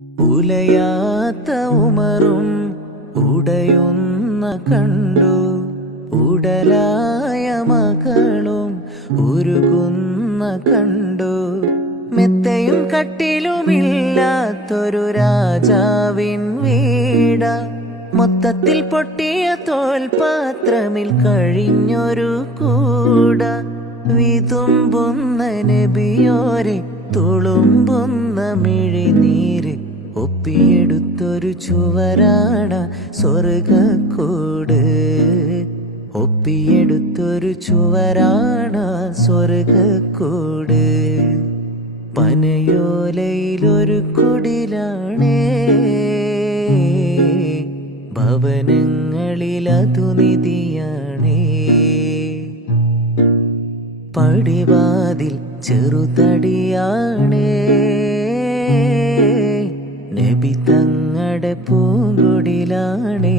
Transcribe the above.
ഉലയാത്ത ഉമറും ഉടയുന്ന കണ്ടു, ഉടലായ മകളും ഉരുകുന്ന കണ്ടു. മെത്തയും കട്ടിലുമില്ലാത്തൊരു രാജാവിൻ വീട, മൊത്തത്തിൽ പൊട്ടിയ തോൽപാത്രമിൽ കഴിഞ്ഞൊരു കൂട. വിതുമ്പുന്ന നബിയോരെ തുളുമ്പുന്ന മിഴിനീര്, ഒപ്പിയെടുത്തൊരു ചുവരാണ സ്വർഗക്കൂട്. ഒപ്പിയെടുത്തൊരു ചുവരാണ സ്വർഗക്കൂട്. പനയോലയിലൊരു കുടിലാണേ, ഭവനങ്ങളിലതു നിധിയാണേ. പടിവാതിൽ ചെറുതടിയാണേ, നബി തങ്ങടെ പൂങ്കുടിലാണേ.